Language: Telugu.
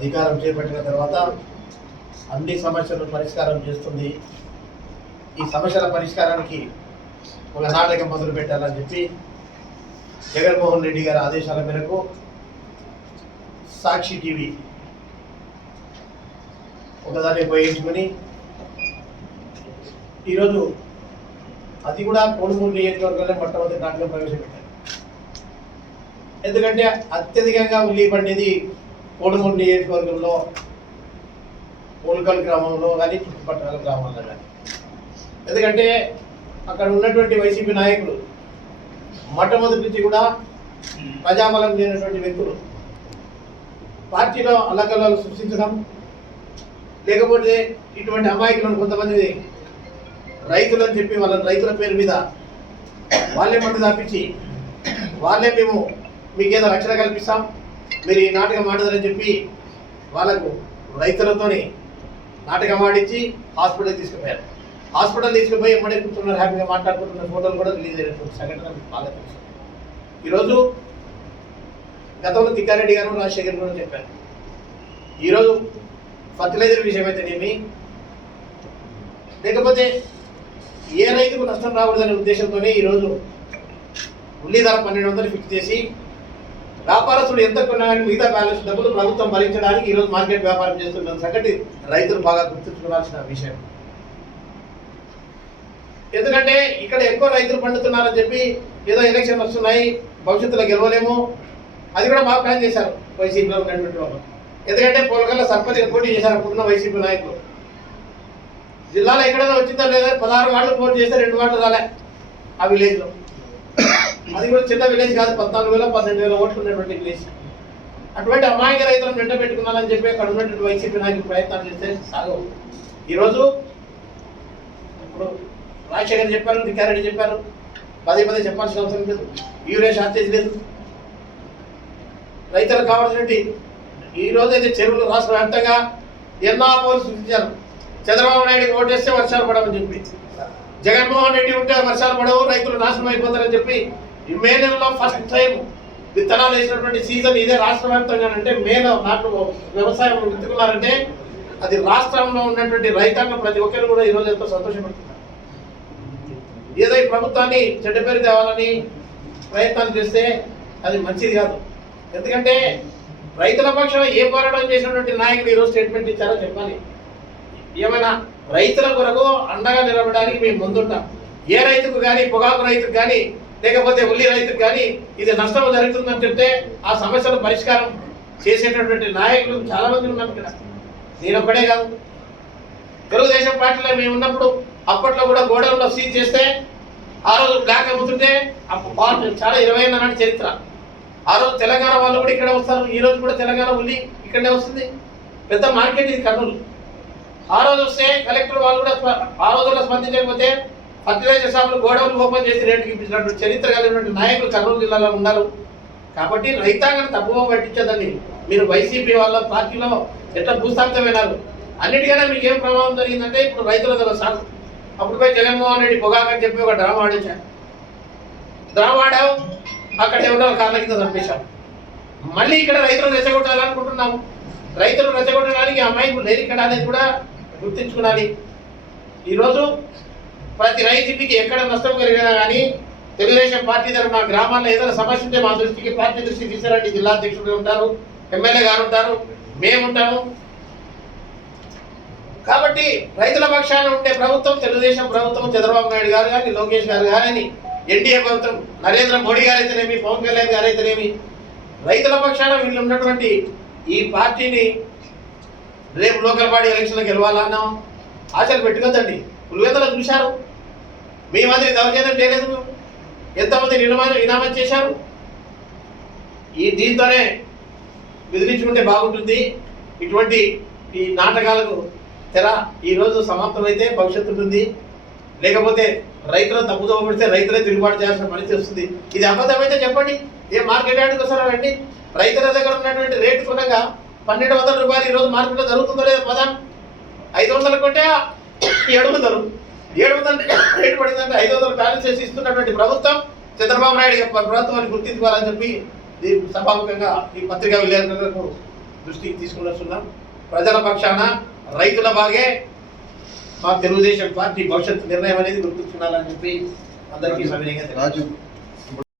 అధికారం చేపట్టిన తర్వాత అన్ని సమస్యలను పరిష్కారం చేస్తుంది. ఈ సమస్యల పరిష్కారానికి ఒక నాటకం మొదలు పెట్టాలని చెప్పి జగన్మోహన్ రెడ్డి గారి ఆదేశాల మేరకు సాక్షి టీవీ ఒకదాన్ని ఉపయోగించుకొని ఈరోజు అది కూడా కోడుమూరు నియోజకవర్గంలో మొట్టమొదటి నాటకం ప్రవేశపెట్టారు. ఎందుకంటే అత్యధికంగా ఉల్లి పండేది కోడుమూరు నియోజకవర్గంలో పోలుకల్ గ్రామంలో కానీ చుట్టుపక్కల గ్రామాల్లో కానీ. ఎందుకంటే అక్కడ ఉన్నటువంటి వైసీపీ నాయకులు మొట్టమొదటి నుంచి కూడా ప్రజాబలం లేనటువంటి వ్యక్తులు పార్టీలో అల్లకల్లాలు సృష్టించడం, లేకపోతే ఇటువంటి అమాయకులను కొంతమంది రైతులు అని చెప్పి వాళ్ళ రైతుల పేరు మీద వాళ్ళే మందు దాపించి వాళ్ళే మేము మీకేదో రక్షణ కల్పిస్తాం, మీరు ఈ నాటకం ఆడదని చెప్పి వాళ్ళకు రైతులతోని నాటకం ఆడించి హాస్పిటల్ తీసుకుపోయారు. హాస్పిటల్ తీసుకుపోయి ఎమ్మడే కూర్చున్నారు, హ్యాపీగా మాట్లాడుకుంటున్న ఫోటోలు కూడా రిలీజ్ అయినటువంటి సంఘటన మీకు బాగా తెలుసు. ఈరోజు గతంలో తిక్కారెడ్డి గారు రాజశేఖర్ గారు చెప్పారు. ఈరోజు ఫర్టిలైజర్ విషయం అయితేనేమి, లేకపోతే ఏ రైతుకు నష్టం రాకూడదనే ఉద్దేశంతోనే ఈరోజు ఉల్లి ధర 1200 ఫిక్స్ చేసి వ్యాపారస్తుడు ఎంత కొన్నా కానీ మిగతా బ్యాలెన్స్ డబ్బులు ప్రభుత్వం భరించడానికి ఈరోజు మార్కెట్ వ్యాపారం చేస్తున్న సంగతి రైతులు బాగా గుర్తుంచుకోవాల్సిన విషయం. ఎందుకంటే ఇక్కడ ఎక్కువ రైతులు పండుతున్నారని చెప్పి ఏదో ఎలక్షన్ వస్తున్నాయి, భవిష్యత్తులో గెలవలేము, అది కూడా బాగా ప్లాన్ చేశారు వైసీపీలో ఉన్నటువంటి వాళ్ళు. ఎందుకంటే పోలకల్లో సర్పంచ్గా పోటీ చేశారు అప్పుడున్న వైసీపీ నాయకులు. జిల్లాలో ఎక్కడైనా వచ్చిందా లేదా 16 వార్డులు పోటీ చేస్తే 2 వార్డులు రాలే ఆ విలేజ్లో. అది కూడా చిన్న విలేజ్ కాదు, 14,000 12,000 ఓట్లు ఉన్నటువంటి విలేజ్. అటువంటి అమాయక రైతులను వెంట పెట్టుకున్నారని చెప్పి అక్కడ ఉన్నటువంటి వైసీపీ నాయకులు ప్రయత్నాలు చేస్తే సాగవు. ఈరోజు ఇప్పుడు రాజశేఖర్ చెప్పారు, తిక్కారెడ్డి చెప్పారు, పదే చెప్పాల్సిన అవసరం లేదు. యూరియా షార్టేజ్ లేదు. రైతులకు కావాల్సినటువంటి ఈరోజు అయితే చెరువులు రాష్ట్ర వ్యాప్తంగా ఎన్నో పోలు సృష్టించారు. చంద్రబాబు నాయుడు ఓటేస్తే వర్షాలు పడవని చెప్పి, జగన్మోహన్ రెడ్డి ఉంటే వర్షాలు పడవు, రైతులు నాశనం అయిపోతారని చెప్పి ఈ మే నెలలో ఫస్ట్ టైం విత్తనాలు వేసినటువంటి సీజన్ ఇదే రాష్ట్ర వ్యాప్తంగా. అంటే మేలో నాటు వ్యవసాయం విత్తుకున్నారంటే అది రాష్ట్రంలో ఉన్నటువంటి రైతాంగం ప్రతి ఒక్కరు కూడా ఈరోజు ఎంతో సంతోషపడుతున్నారు. ఏదో ఈ ప్రభుత్వాన్ని చెడ్డ పేరు తేవాలని ప్రయత్నాలు చేస్తే అది మంచిది కాదు. ఎందుకంటే రైతుల పక్షాన ఏ పోరాటం చేసినటువంటి నాయకులు ఈరోజు స్టేట్మెంట్ ఇచ్చారో చెప్పాలి. ఏమైనా రైతుల కొరకు అండగా నిలబడడానికి మేము ముందుంటాం. ఏ రైతుకు కానీ, పొగాకు రైతుకు కానీ, లేకపోతే ఉల్లి రైతుకు కానీ ఇది నష్టం జరుగుతుందని చెప్తే ఆ సమస్యల పరిష్కారం చేసేటటువంటి నాయకులు చాలా మంది ఉన్నారు ఇక్కడ. నేను ఒక్కడే కాదు, తెలుగుదేశం పార్టీలో మేము ఉన్నప్పుడు అప్పట్లో కూడా గోడౌన్లో సీజ్ చేస్తే ఆ రోజు బ్లాక్ అమ్ముతుంటే చాలా 20 ఏళ్ళ నాటి చరిత్ర. ఆ రోజు తెలంగాణ వాళ్ళు కూడా ఇక్కడే వస్తారు. ఈ రోజు కూడా తెలంగాణ ఉల్లి ఇక్కడే వస్తుంది. పెద్ద మార్కెట్ ఇది కర్నూలు. ఆ రోజు వస్తే కలెక్టర్ వాళ్ళు కూడా ఆ రోజుల్లో స్పందించకపోతే ఫర్టిలైజర్ షాపులు గోడౌన్లు ఓపెన్ చేసి రేటుకి ఇప్పించినటువంటి చరిత్ర కలిగినటువంటి నాయకులు కర్నూలు జిల్లాలో ఉన్నారు. కాబట్టి రైతాంగాన్ని తప్పుగా పట్టించదండి. మీరు వైసీపీ వాళ్ళ పార్టీలో ఎట్లా భూస్థాపితమైనారు. అన్నిటికైనా మీకు ఏం ప్రభావం జరిగిందంటే ఇప్పుడు రైతుల దగ్గర సాగు అప్పుడు పోయి జగన్మోహన్ రెడ్డి పొగాకని చెప్పి ఒక డ్రామా ఆడించాడు. డ్రామా ఆడావు, అక్కడ ఎవరో కాళ్ళ కింద చంపేశాం. మళ్ళీ ఇక్కడ రైతులు రెచ్చగొట్టాలనుకుంటున్నాము. రైతులు రెచ్చగొట్టడానికి అమ్మాయికి లేరు ఇక్కడ అనేది కూడా గుర్తించుకోవాలి. ఈరోజు ప్రతి రైతుకి ఎక్కడ నష్టం కలిగినా కానీ తెలుగుదేశం పార్టీ తరఫున గ్రామాల్లో ఏదైనా సమస్య ఉంటే మా దృష్టికి పార్టీ దృష్టికి తీసుకురండి. జిల్లా అధ్యక్షుడు ఉంటారు, ఎమ్మెల్యే గారు ఉంటారు, మేముంటాము. కాబట్టి రైతుల పక్షాన ఉండే ప్రభుత్వం తెలుగుదేశం ప్రభుత్వం, చంద్రబాబు నాయుడు గారు కానీ, లోకేష్ గారు కానీ, ఎన్డీఏ ప్రభుత్వం, నరేంద్ర మోడీ గారు అయితేనేమి, పవన్ కళ్యాణ్ గారు అయితేనేమి, రైతుల పక్షాన వీళ్ళు ఉన్నటువంటి ఈ పార్టీని రేపు లోకల్ బాడీ ఎలక్షన్లో గెలవాలన్నా ఆశలు పెట్టుకోద్దండి. పులివెందులో చూశారు, మీ మాదిరి దౌర్జన్యం చేయలేదు. ఎంతమంది ఇనామం చేశారు. దీంతోనే బెదిరించుకుంటే బాగుంటుంది. ఇటువంటి ఈ నాటకాలకు తెర ఈరోజు సమాప్తమైతే భవిష్యత్తు ఉంటుంది. లేకపోతే రైతులను తప్పుదోవ పెడితే రైతులే తిరుగుబాటు చేయాల్సిన పరిస్థితి వస్తుంది. ఇది అబద్ధమైతే చెప్పండి, ఏ మార్కెట్ యార్డ్కి వస్తారండి. రైతుల దగ్గర ఉన్నటువంటి రేటు కొనగా 1,200 రూపాయలు ఈరోజు మార్కెట్లో జరుగుతుందో లేదో పదా. 500 కొంటే 700 రేటు పడిందంటే 500 బ్యాలెన్స్ చేసి ఇస్తున్నటువంటి ప్రభుత్వం చంద్రబాబు నాయుడు ప్రభుత్వాన్ని గుర్తించుకోవాలని చెప్పి సభాముఖంగా ఈ పత్రికా విలేకరులకు దృష్టికి తీసుకుని వస్తున్నాం. ప్రజల పక్షాన రైతుల బాగే మా తెలుగుదేశం పార్టీ భవిష్యత్తు నిర్ణయం అనేది గుర్తుంచుకోవాలని చెప్పి అందరికీ సవినయంగా రాజు